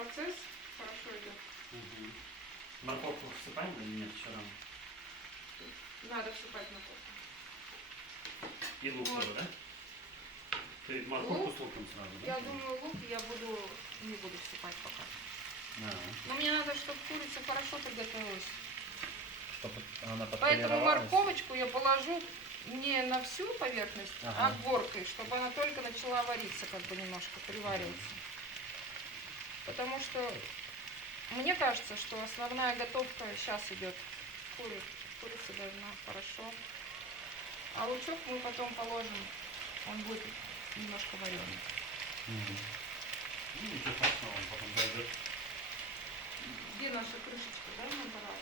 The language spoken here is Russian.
процесс хорошо идет. Угу. Морковку всыпаем или нет вчера? Надо всыпать морковку. И лук Вот. тоже, да? Ты морковку Лук? с луком сразу, да? Я думаю, лук я не буду всыпать пока. Да. Но мне надо, чтобы курица хорошо приготовилась. Чтобы она Поэтому подполировалась. морковочку я положу не на всю поверхность, а Ага. горкой, чтобы она только начала вариться, как бы немножко привариваться. Потому что мне кажется, что основная готовка сейчас идет. Курица должна хорошо. А лучок мы потом положим, он будет немножко вареный. Ну, ничего страшного, он потом дойдет. Где наша крышечка, да, нам пора?